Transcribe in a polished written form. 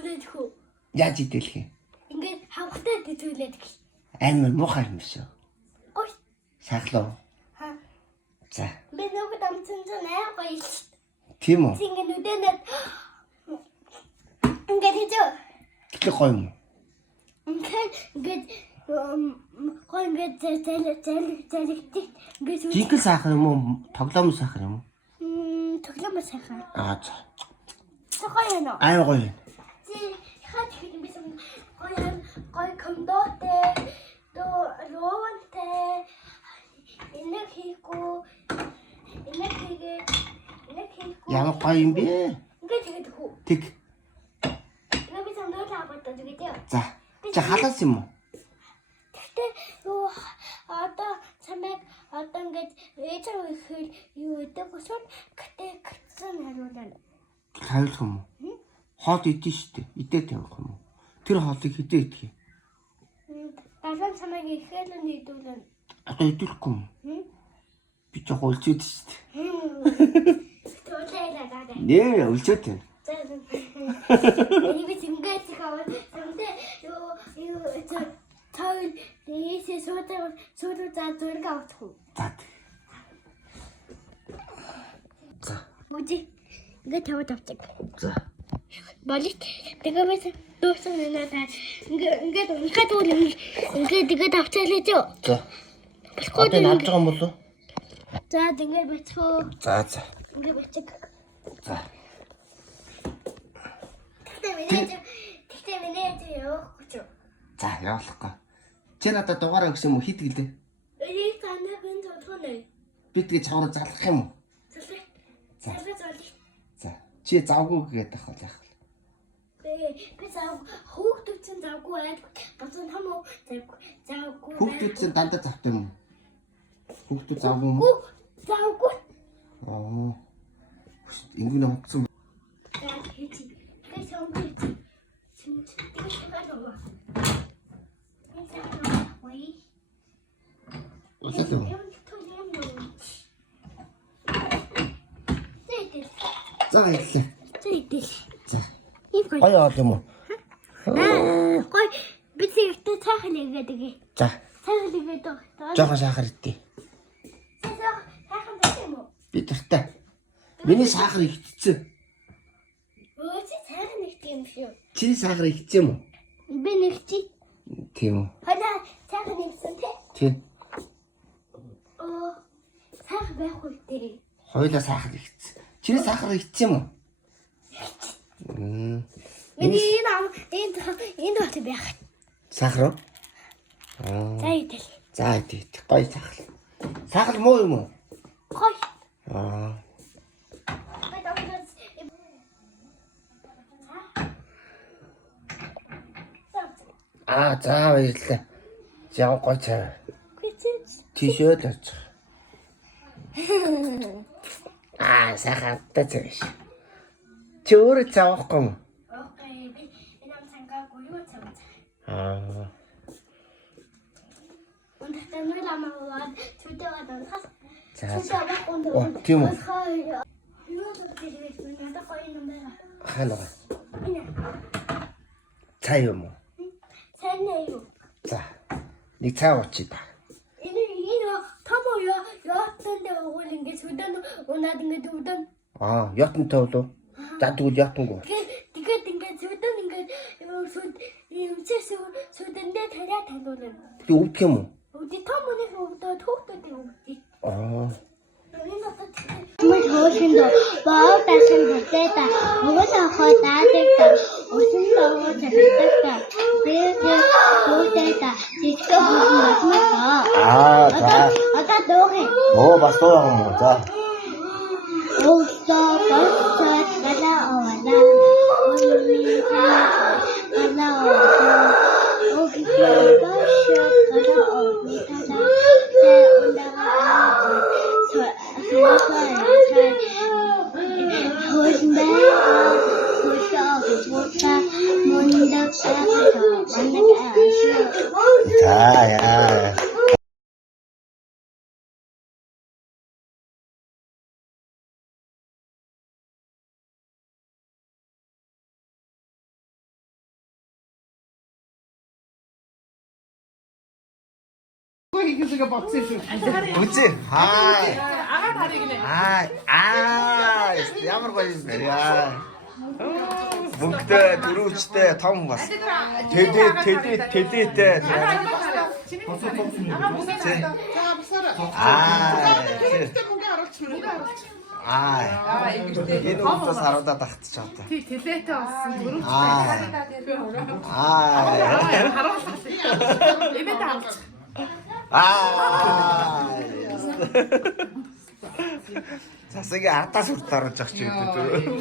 зүйлээд хөө. Яаж идэлх юм? Ингээд хавхтай зүйлээд гэх. Амар муухай юм шүү. Ой. Сахлаа. Ха. За. Би нөгөө дамцсан аа гоё. Тийм үү? Ингээд нүдэнэ. Ингээд хэвээ. Тэг гоё юм. Ингээд гоё ингээд залгтик. Ингээд Жинхэнэ сахар юм уу? Тоглоом сахар юм уу? тоглоом сайхан. За. Гоё юм уу? Амар гоё юм. Хат хийх юм биш гоё кондотэй ровантэй энерхико Ямар гоё юм бэ? ингээд тэгээд хөө. Тэг. Ингээд би сандал аваад тэгээд. За. За халаас юм уу? Тэгтээ юу одоо самэг одоо ингээд ээжээ ихээр юу гэдэг босоод гэтээ гэрсэн хариулна. Хариулах юм уу? Хоол идэх штэ. Идээ тавих юм уу? Тэр хоолыг хідээ идэх юм. Далайн самэг ихээр л нийдүүлэн. Одоо идэхгүй юм. Би ч уулзээд штэ. Туулайгаа. Нээ уулзээд байна. Энийг ингээд хаваа. Тэгтээ юу тайл дээсээ суудаа за зураг авах уу? За. Үгүй. Ингээд таваад авчих. За. Болит. Тэгээ мэт дуусан нэнаа. Ингээд унахад үл ингээд авчаалаа зөө. За. Одоо навж байгаа юм болов? За тэгээд бацхоо. За за. Ингээд бацэг. За. Тэгтээ минь явахгүй ч. За явуулахгүй. Чи надад дугаараа өгсөн юм уу? Хит гэлээ. Энийг танаа бин зодхоноо. Би тэгээ цаавар залгах юм уу? Залхи. За. Залхи. За. Чи завгүй гэдэг ах бол яах вэ? Би хүүхдүүд чинь завгүй айд. Бацхан хамаа завгүй. Хүүхдүүд чинь дандаа завтай юм уу? Хүүхдүүд завгүй юм уу? Завгүй. Аа. Ингэн утсан. За хийчих. Тэгээ сонгож. Тэгээ шагаалаа. Ой. Усаад юм. За ирлээ. За. Гоё яа юм уу? Гой би тэгтээ цаахан игээд. За. Цаахан игээд. Жохон сахар идтий. Цаахан байх юм уу? Би дуртай. Миний сахар ихтсэн. Өө чи цаахан их юм шүү. Чи сахар ихтсэн юм уу? Би нэг чи. Тийм үү? Хана цаахан ихсэн те? Тийм. Цаахан байхгүй дээ. Хоёулаа сахар ихтсэн. Чи сахар ихтсэн юм уу? Миний энэ бат байх. Сахар уу? За идэл. За идэх. Гоё сахар. Сахар муу юм уу? Гой. Аа. За баярлалаа. Яа гоё цаа. Тишээд очих. Сахартай цааш. Чи өөрөө цаавахгүй юм? Окей, би энэ цангаа гүйөө цавц. Унтахтай нүл амаа төдөө гадаас. За. Тийм үү? Юу гэдэг вэ? Надад гоё юм байна. Хаалга. Энэ. Цаа юм уу? Сайн юу? За. Нэг цаа уучи та. Энэ томо яатанд уул ингэ сүдэн унаад ингэ дүвдэн. Ятан тавлуу. За тэгвэл ятангуу. Тэгээд ингэ сүдэн ингэ сүдэндээ тараа талуулна. Тэг өвдөх юм уу? Өвдөд томоны өвдөд хөөхдөд өвдөд. Мөн хоошин доо баатасан хэвтэта угсаа хойдаадаг усан доо хэвтэта бэлээ хойдаа тийчээ хөөмөс За. одоо дооhe Бас доо юм уу? За. Устаа бацаа гала ована 자, 야. Үзээ. Ямар гоё юм бэ? Яа. Бүгдээ дөрөвчтэй том бас. Тэдээтэй. Энэ удаас харуудаа тагтчих одоо. Тий, тэлээтэй болсон дөрөв. Эмээд авч. Засагийн ардаас хүртэл оруулж авч юм дөө.